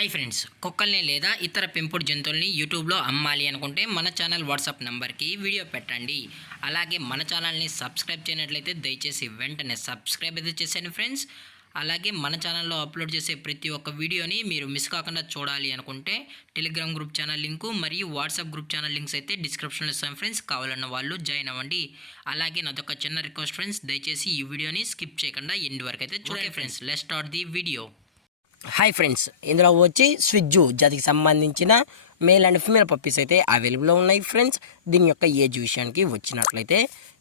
Hi friends, కుక్కల్ని లేదా ఇతర పెంపుడు జంతువుల్ని యూట్యూబ్లో అమ్మాలి అనుకుంటే మన ఛానల్ వాట్సాప్ నెంబర్కి వీడియో పెట్టండి. అలాగే మన ఛానల్ని సబ్స్క్రైబ్ చేయనట్లయితే దయచేసి వెంటనే సబ్స్క్రైబ్ అయితే చేసేయండి ఫ్రెండ్స్. అలాగే మన ఛానల్లో అప్లోడ్ చేసే ప్రతి ఒక్క వీడియోని మీరు మిస్ కాకుండా చూడాలి అనుకుంటే టెలిగ్రామ్ గ్రూప్ ఛానల్ లింకు మరియు వాట్సాప్ గ్రూప్ ఛానల్ లింక్స్ అయితే డిస్క్రిప్షన్లో ఇస్తాం ఫ్రెండ్స్. కావాలన్న వాళ్ళు జాయిన్ అవ్వండి. అలాగే నాదొక చిన్న రిక్వెస్ట్ ఫ్రెండ్స్, దయచేసి ఈ వీడియోని స్కిప్ చేయకుండా ఎండ్ వరకు అయితే చూడండి friends. Let's start the video. Hi friends, ఇందులో వచ్చి స్విజ్జు జాతికి సంబంధించిన మేల్ అండ్ ఫీమేల్ పప్పీస్ అయితే అవైలబుల్లో ఉన్నాయి ఫ్రెండ్స్. దీని యొక్క ఏజ్ విషయానికి వచ్చినట్లయితే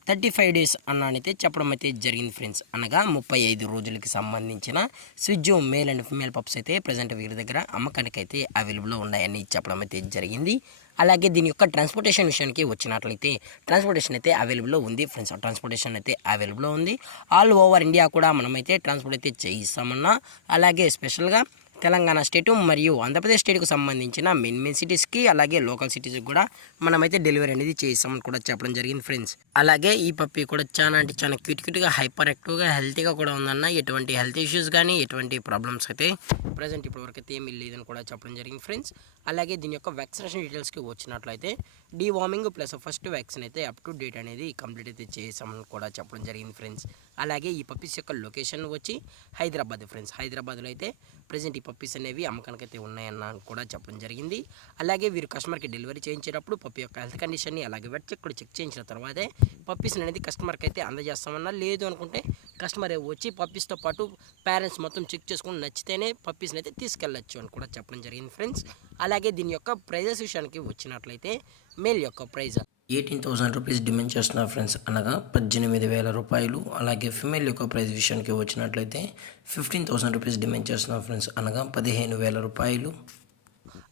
35 డేస్ అన్నైతే చెప్పడం అయితే జరిగింది ఫ్రెండ్స్. అనగా 35 రోజులకి సంబంధించిన స్విజ్జు మేల్ అండ్ ఫీమేల్ పప్స్ అయితే ప్రజెంట్ వీరి దగ్గర అమ్మకానికి అయితే అవైలబుల్లో ఉన్నాయని చెప్పడం అయితే జరిగింది. అలాగే దీని యొక్క ట్రాన్స్పోర్టేషన్ విషయానికి వచ్చినట్లయితే ట్రాన్స్పోర్టేషన్ అయితే అవైలబుల్లో ఉంది ఫ్రెండ్స్. ట్రాన్స్పోర్టేషన్ అయితే అవైలబుల్లో ఉంది. ఆల్ ఓవర్ ఇండియా కూడా మనమైతే ట్రాన్స్పోర్ట్ అయితే చేయిస్తామన్నా. అలాగే స్పెషల్గా తెలంగాణ స్టేటు మరియు ఆంధ్రప్రదేశ్ స్టేట్కు సంబంధించిన మెయిన్ సిటీస్కి అలాగే లోకల్ సిటీస్కి కూడా మనమైతే డెలివరీ అనేది చేయిస్తామని కూడా చెప్పడం జరిగింది ఫ్రెండ్స్. అలాగే ఈ పప్పి కూడా చాలా క్యూట్గా హైపర్ యాక్టివ్గా హెల్తీగా కూడా ఉందన్న. ఎటువంటి హెల్త్ ఇష్యూస్ కానీ ఎటువంటి ప్రాబ్లమ్స్ అయితే ప్రజెంట్ ఇప్పటివరకు అయితే ఏమీ లేదని కూడా చెప్పడం జరిగింది ఫ్రెండ్స్. అలాగే దీని యొక్క వ్యాక్సినేషన్ డీటెయిల్స్కి వచ్చినట్లయితే డీవార్మింగ్ ప్లస్ ఫస్ట్ వ్యాక్సిన్ అయితే అప్ టు డేట్ అనేది కంప్లీట్ అయితే చేసామని కూడా చెప్పడం జరిగింది ఫ్రెండ్స్. అలాగే ఈ పప్పీస్ యొక్క లొకేషన్ వచ్చి హైదరాబాద్ ఫ్రెండ్స్. హైదరాబాద్లో అయితే ప్రజెంట్ ఈ పప్పీస్ అనేవి అమ్మకానికి అయితే ఉన్నాయన్న కూడా చెప్పడం జరిగింది. అలాగే వీరు కస్టమర్కి డెలివరీ చేయించేటప్పుడు పప్పి యొక్క హెల్త్ కండిషన్ని అలాగే వెట్ చెక్ కూడా చెక్ చేయించిన తర్వాతే పప్పీస్ అనేది కస్టమర్కి అయితే అందజేస్తామన్నా. లేదు అనుకుంటే కస్టమర్ వచ్చి పప్పీస్తో పాటు పేరెంట్స్ మొత్తం చెక్ చేసుకుని నచ్చితేనే పప్పీస్ని అయితే తీసుకెళ్ళచ్చు అని కూడా చెప్పడం జరిగింది ఫ్రెండ్స్. అలాగే దీని యొక్క ప్రైజెస్ విషయానికి వచ్చినట్లయితే మేల్ యొక్క ప్రైజ్ 18,000 రూపీస్ డిమాండ్ చేస్తున్నారు ఫ్రెండ్స్, అనగా 18,000 రూపాయలు. అలాగే ఫిమేల్ యొక్క ప్రైస్ విషయానికి వచ్చినట్లయితే 15,000 రూపీస్ డిమాండ్ చేస్తున్నారు ఫ్రెండ్స్, అనగా 15,000 రూపాయలు.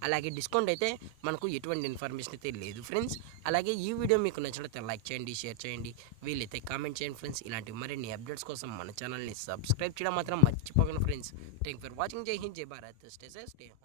అలాగే డిస్కౌంట్ అయితే మనకు ఎటువంటి ఇన్ఫర్మేషన్ అయితే లేదు ఫ్రెండ్స్. అలాగే ఈ వీడియో మీకు నచ్చినట్లయితే లైక్ చేయండి, షేర్ చేయండి, వీలైతే కామెంట్ చేయండి ఫ్రెండ్స్. ఇలాంటి మరిన్ని అప్డేట్స్ కోసం మన ఛానల్ని సబ్స్క్రైబ్ చేయడం మాత్రం మర్చిపోకండి ఫ్రెండ్స్. Thank for watching. జై హింద్, జై Bharat, stay safe, stay home.